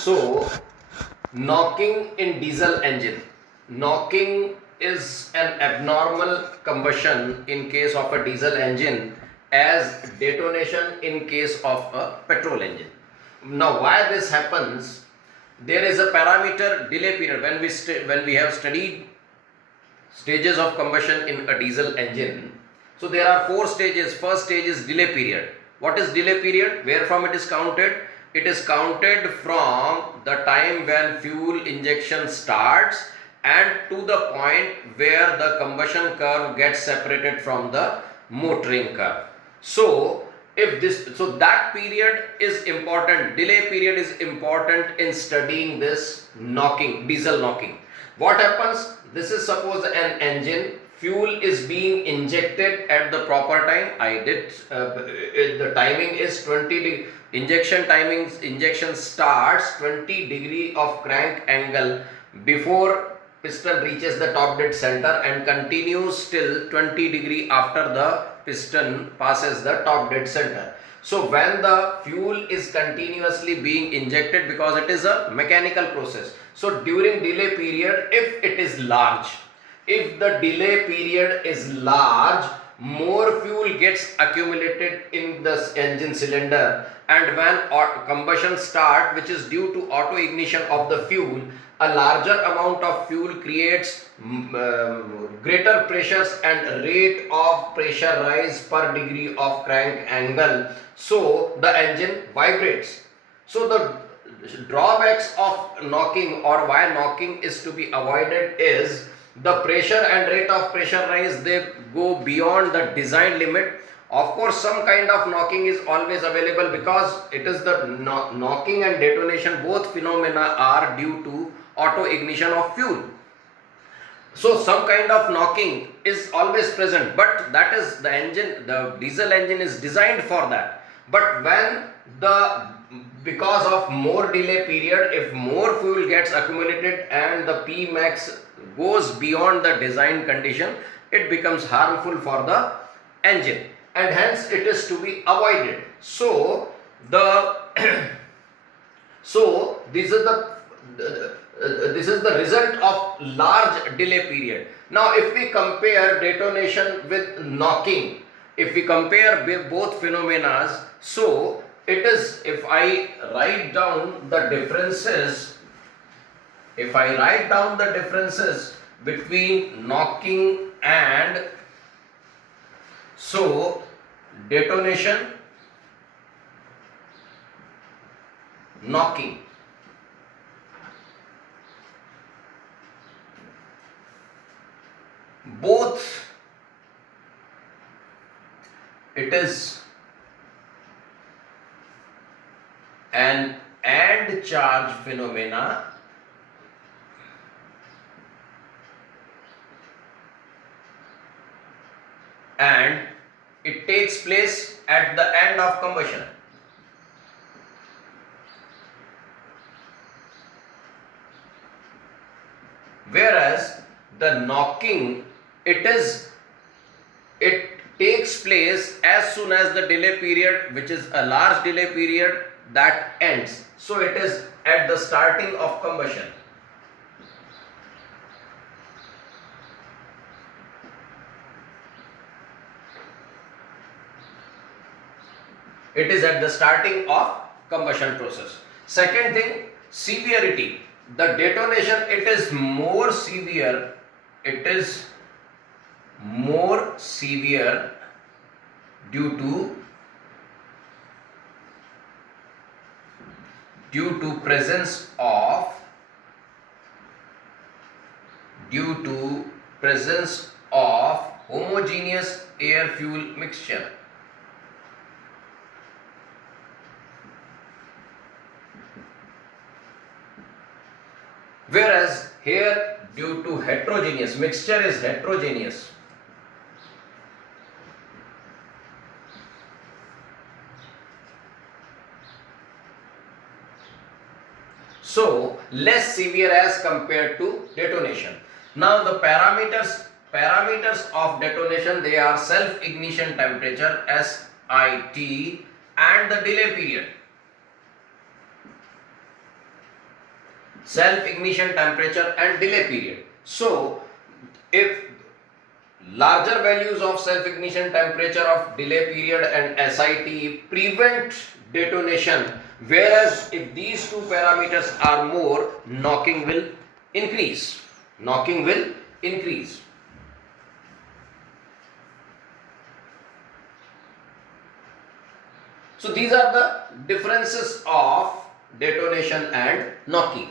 So, knocking in diesel engine. Knocking is an abnormal combustion in case of a diesel engine as detonation in case of a petrol engine. Now, why this happens? There is a parameter delay period when we have studied stages of combustion in a diesel engine. So there are four stages. First stage is delay period. What is delay period? Where from it is counted? It is counted from the time when fuel injection starts and to the point where the combustion curve gets separated from the motoring curve. So that period is important. Delay period is important in studying this knocking, diesel knocking. What happens? This is suppose an engine, fuel is being injected at the proper time. The timing is 20 injection timings. Injection starts 20 degree of crank angle before piston reaches the top dead center and continues till 20 degree after the piston passes the top dead center. So when the fuel is continuously being injected, because it is a mechanical process, so during delay period, if it is large, if the delay period is large, more fuel gets accumulated in the engine cylinder, and when combustion start, which is due to auto ignition of the fuel, a larger amount of fuel creates greater pressures and rate of pressure rise per degree of crank angle, so the engine vibrates. So the drawbacks of knocking, or why knocking is to be avoided, is the pressure and rate of pressure rise, they go beyond the design limit. Of course, some kind of knocking is always available because it is the knocking and detonation, both phenomena are due to auto ignition of fuel. So some kind of knocking is always present, but that is the engine, the diesel engine is designed for that. But when because of more delay period, if more fuel gets accumulated and the P max goes beyond the design condition, it becomes harmful for the engine, and hence it is to be avoided. So so this is the result of large delay period. Now if we compare detonation with knocking, if we compare both phenomena, so it is, if I write down the differences, between knocking and detonation, knocking, both it is an and charge phenomena, and it takes place at the end of combustion. Whereas the knocking, it takes place as soon as the delay period, which is a large delay period, that ends. So it is at the starting of combustion. It is at the starting of combustion process. Second thing, severity. The detonation, it is more severe. It is more severe due to presence of homogeneous air fuel mixture. Whereas here, due to heterogeneous, mixture is heterogeneous. So less severe as compared to detonation. Now the parameters of detonation, they are self ignition temperature SIT and the delay period. self ignition temperature and delay period. So if larger values of self ignition temperature, of delay period and SIT prevent detonation, whereas if these two parameters are more, knocking will increase. Knocking will increase. So these are the differences of detonation and knocking.